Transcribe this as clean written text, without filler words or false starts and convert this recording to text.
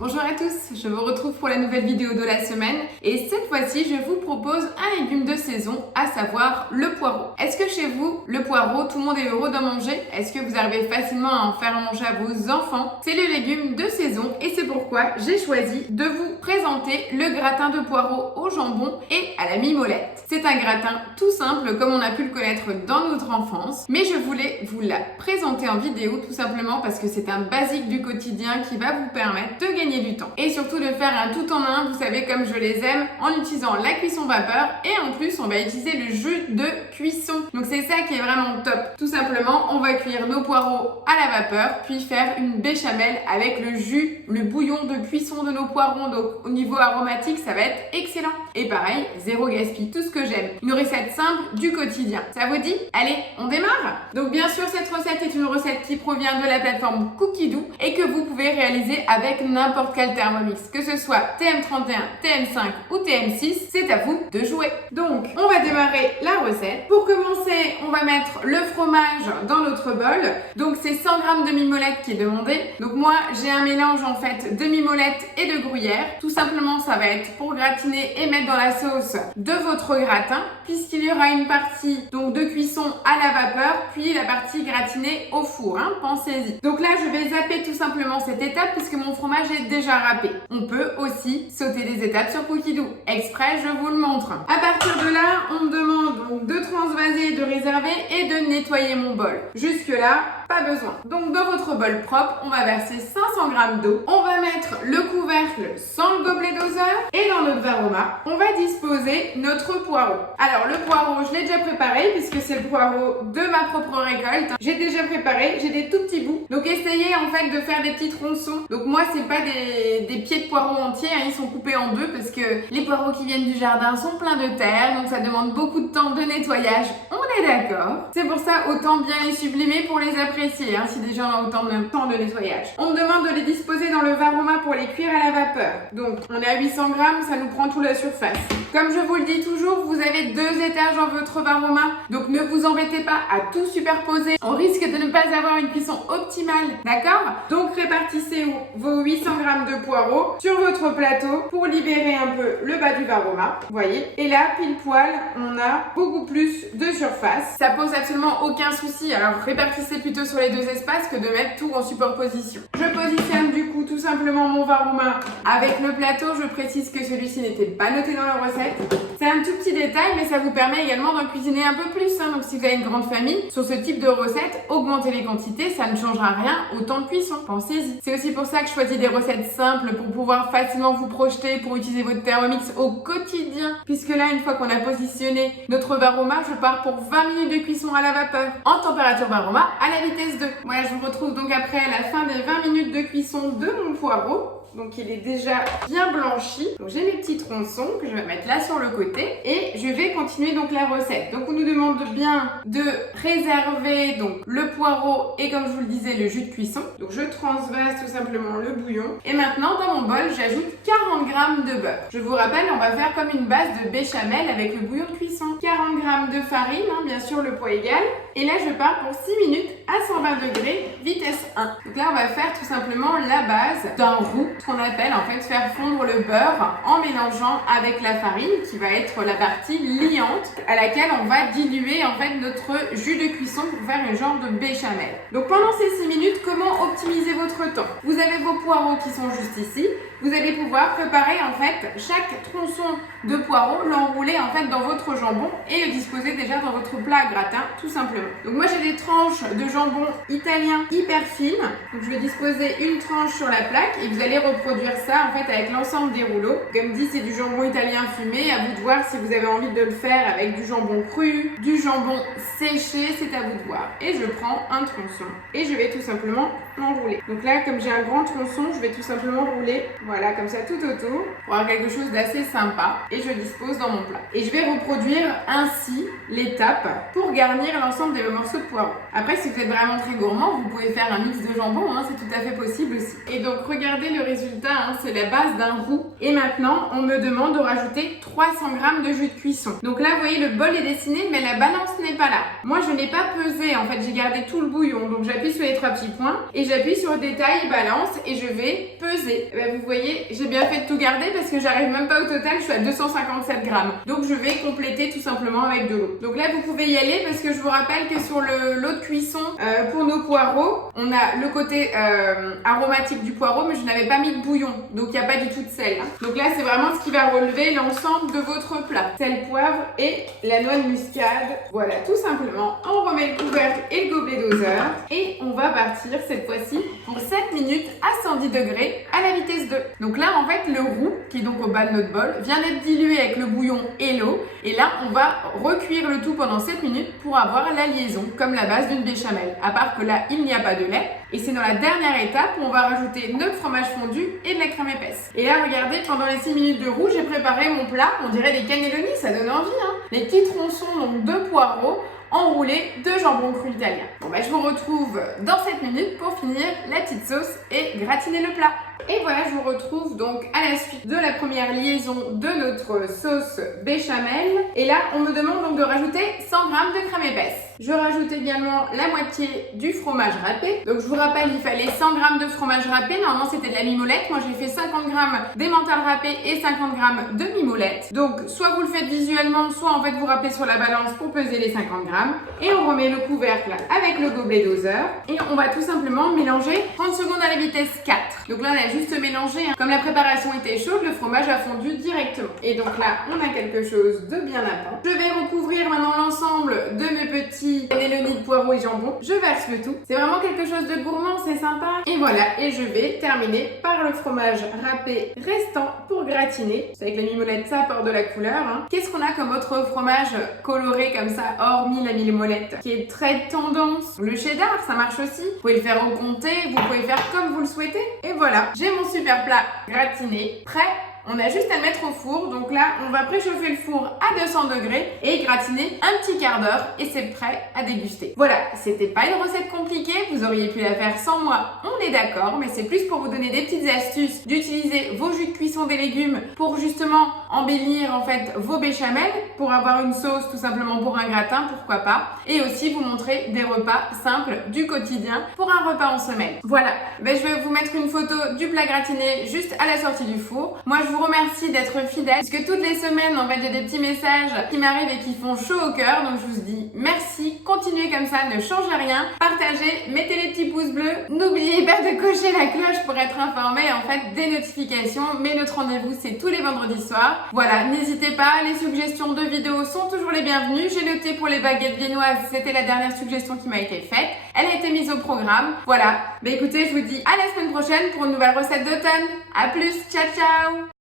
Bonjour à tous, je vous retrouve pour la nouvelle vidéo de la semaine et cette fois-ci je vous propose un légume de saison, à savoir le poireau. Est-ce que chez vous, le poireau, tout le monde est heureux d'en manger? Est-ce que vous arrivez facilement à en faire manger à vos enfants? C'est le légume de saison et c'est pourquoi j'ai choisi de vous présenter le gratin de poireau au jambon et à la mimolette. C'est un gratin tout simple comme on a pu le connaître dans notre enfance, mais je voulais vous la présenter en vidéo tout simplement parce que c'est un basique du quotidien qui va vous permettre de gagner du temps et surtout de faire un tout en un, vous savez comme je les aime, en utilisant la cuisson vapeur et en plus on va utiliser le jus de cuisson. Donc c'est ça qui est vraiment top. Tout simplement, on va cuire nos poireaux à la vapeur puis faire une béchamel avec le jus, le bouillon de cuisson de nos poireaux. Donc au niveau aromatique, ça va être excellent. Et pareil, zéro gaspille, tout ce que j'aime. Une recette simple du quotidien. Ça vous dit? Allez, on démarre? Donc bien sûr, cette recette est une recette qui provient de la plateforme Cookidoo et que vous pouvez réaliser avec n'importe quel Thermomix, que ce soit TM31, TM5 ou TM6, c'est à vous de jouer. Donc, on va démarrer la recette. Pour commencer, on va mettre le fromage dans notre bol. Donc, c'est 100 g de mimolette qui est demandé. Donc, moi, j'ai un mélange en fait de mimolette et de gruyère. Tout simplement, ça va être pour gratiner et mettre dans la sauce de votre gratin, puisqu'il y aura une partie donc de cuisson à la vapeur, puis la partie gratinée au four. Pensez-y. Donc là, je vais zapper tout simplement cette étape puisque mon fromage est déjà râpé. On peut aussi sauter des étapes sur Cookidoo. Exprès, je vous le montre. À partir de là, on me demande donc de transvaser, de réserver et de nettoyer mon bol. Jusque là, pas besoin. Donc dans votre bol propre, on va verser 500 g d'eau. On va mettre le couvercle sans le gobelet doseur et dans notre varoma, on va disposer notre poireau. Alors le poireau, je l'ai déjà préparé puisque c'est le poireau de ma propre récolte. J'ai déjà préparé, j'ai des tout petits bouts. Donc essayez en fait de faire des petits tronçons. Donc moi c'est pas des pieds de poireaux entiers, ils sont coupés en deux parce que les poireaux qui viennent du jardin sont pleins de terre, donc ça demande beaucoup de temps de nettoyage. On est d'accord. C'est pour ça autant bien les sublimer pour les apprécier, si déjà on a autant de temps de nettoyage. On me demande de les disposer dans le varoma pour les cuire à la vapeur. Donc on est à 800 g, ça nous prend toute la surface. Comme je vous le dis toujours, vous avez 2 étages dans votre varoma, donc ne vous embêtez pas à tout superposer. On risque de ne pas avoir une cuisson optimale, d'accord? Donc répartissez vos 800 g de poireaux sur votre plateau pour libérer un peu le bas du varoma, vous voyez. Et là, pile poil, on a beaucoup plus de surface. Ça pose absolument aucun souci, alors répartissez plutôt sur les 2 espaces que de mettre tout en superposition. Je positionne du coup tout simplement mon varoma avec le plateau. Je précise que celui-ci n'était pas noté dans la recette. C'est un tout petit détail, mais ça vous permet également d'en cuisiner un peu plus. Donc si vous avez une grande famille, sur ce type de recette, augmentez les quantités, ça ne changera rien au temps de cuisson. Pensez-y. C'est aussi pour ça que je choisis des recettes simples pour pouvoir facilement vous projeter pour utiliser votre Thermomix au quotidien. Puisque là, une fois qu'on a positionné notre varoma, je pars pour 20 minutes de cuisson à la vapeur en température varoma à la vitesse 2. Voilà, je vous retrouve donc après à la fin des 20 minutes de cuisson de mon poireau. Donc il est déjà bien blanchi. Donc j'ai mes petits tronçons que je vais mettre là sur le côté et je vais continuer donc la recette. Donc on nous demande bien de réserver donc le poireau et comme je vous le disais le jus de cuisson. Donc je transvase tout simplement le bouillon et maintenant dans mon bol j'ajoute 40 g de beurre. Je vous rappelle, on va faire comme une base de béchamel avec le bouillon de cuisson. 40 g de farine, bien sûr le poids égal. Et là je pars pour 6 minutes à 120 degrés vitesse 1. Donc là on va faire tout simplement la base d'un roux, ce qu'on appelle en fait faire fondre le beurre en mélangeant avec la farine qui va être la partie liante à laquelle on va diluer en fait notre jus de cuisson pour faire un genre de béchamel. Donc pendant ces 6 minutes, comment optimiser votre temps? Vous avez vos poireaux qui sont juste ici. Vous allez pouvoir préparer en fait chaque tronçon de poireau, l'enrouler en fait dans votre jambon et le disposer déjà dans votre plat à gratin tout simplement. Donc moi j'ai des tranches de jambon italien hyper fines. Donc je vais disposer une tranche sur la plaque et vous allez reproduire ça en fait avec l'ensemble des rouleaux. Comme dit, c'est du jambon italien fumé. À vous de voir si vous avez envie de le faire avec du jambon cru, du jambon séché, c'est à vous de voir. Et je prends un tronçon et je vais tout simplement l'enrouler. Donc là, comme j'ai un grand tronçon, je vais tout simplement rouler, voilà, comme ça tout autour pour avoir quelque chose d'assez sympa et je dispose dans mon plat. Et je vais reproduire ainsi l'étape pour garnir l'ensemble des morceaux de poireau. Après, si vous êtes vraiment très gourmand, vous pouvez faire un mix de jambon, c'est tout à fait possible aussi. Et donc, regardez le résultat, hein, c'est la base d'un roux. Et maintenant, on me demande de rajouter 300 g de jus de cuisson. Donc là, vous voyez, le bol est dessiné, mais la balance n'est pas là. Moi, je n'ai pas pesé, en fait, j'ai gardé tout le bouillon. Donc j'appuie sur les 3 petits points et j'appuie sur détail, balance et je vais peser. Ben, vous voyez, j'ai bien fait de tout garder parce que j'arrive même pas au total, je suis à 257 g. Donc je vais compléter tout simplement avec de l'eau. Donc là, vous pouvez y aller parce que je vous rappelle que sur l'eau de cuisson, pour nos poireaux, on a le côté aromatique du poireau, mais je n'avais pas mis de bouillon, donc il n'y a pas du tout de sel. Donc là, c'est vraiment ce qui va relever l'ensemble de votre plat. Sel, poivre et la noix de muscade. Voilà, tout simplement. On remet le couvercle et le gobelet doseur et on va partir cette fois-ci pour 7 minutes à 110 degrés à la vitesse 2. Donc là, en fait, le roux, qui est donc au bas de notre bol, vient d'être dilué avec le bouillon et l'eau. Et là, on va recuire le tout pendant 7 minutes pour avoir la liaison, comme la base d'une béchamel. À part que là, il n'y a pas de lait. Et c'est dans la dernière étape où on va rajouter notre fromage fondu et de la crème épaisse. Et là, regardez, pendant les 6 minutes de roux, j'ai préparé mon plat. On dirait des cannelloni, ça donne envie, hein. Les petits tronçons donc de poireaux enroulés de jambon cru italien. Bon, bah, je vous retrouve dans 7 minutes pour finir la petite sauce et gratiner le plat. Et voilà, je vous retrouve donc à la suite de la première liaison de notre sauce béchamel. Et là, on me demande donc de rajouter 100 g de crème épaisse. Je rajoute également la moitié du fromage râpé. Donc je vous rappelle, il fallait 100 g de fromage râpé. Normalement, c'était de la mimolette. Moi, j'ai fait 50 g d'emmental râpé et 50 g de mimolette. Donc, soit vous le faites visuellement, soit en fait vous râpez sur la balance pour peser les 50 g. Et on remet le couvercle avec le gobelet doseur. Et on va tout simplement mélanger 30 secondes à la vitesse 4. Donc là, on a juste mélangé. Hein. Comme la préparation était chaude, le fromage a fondu directement. Et donc là, on a quelque chose de bien nappant. Je vais recouvrir maintenant l'ensemble de mes petits cannelloni de poireaux et jambon. Je verse le tout. C'est vraiment quelque chose de gourmand, c'est sympa. Et voilà, et je vais terminer par le fromage râpé restant pour gratiner. C'est avec la mimolette, ça apporte de la couleur. Hein. Qu'est-ce qu'on a comme autre fromage coloré comme ça, hormis la mimolette, qui est très tendance? Le cheddar, ça marche aussi. Vous pouvez le faire au comté, vous pouvez faire comme vous le souhaitez. Et voilà, j'ai mon super plat gratiné, prêt. On a juste à le mettre au four, donc là on va préchauffer le four à 200 degrés et gratiner un petit quart d'heure et c'est prêt à déguster. Voilà, c'était pas une recette compliquée, vous auriez pu la faire sans moi, on est d'accord, mais c'est plus pour vous donner des petites astuces d'utiliser vos jus de cuisson des légumes pour justement embellir en fait vos béchamels, pour avoir une sauce tout simplement pour un gratin, pourquoi pas, et aussi vous montrer des repas simples du quotidien pour un repas en semaine. Voilà, ben, je vais vous mettre une photo du plat gratiné juste à la sortie du four. Moi je vous remercie d'être fidèle, puisque toutes les semaines, en fait, j'ai des petits messages qui m'arrivent et qui font chaud au cœur. Donc, je vous dis merci, continuez comme ça, ne changez rien, partagez, mettez les petits pouces bleus. N'oubliez pas de cocher la cloche pour être informé, en fait, des notifications. Mais notre rendez-vous, c'est tous les vendredis soirs. Voilà, n'hésitez pas, les suggestions de vidéos sont toujours les bienvenues. J'ai noté pour les baguettes viennoises, c'était la dernière suggestion qui m'a été faite. Elle a été mise au programme. Voilà, bah écoutez, je vous dis à la semaine prochaine pour une nouvelle recette d'automne. À plus, ciao ciao!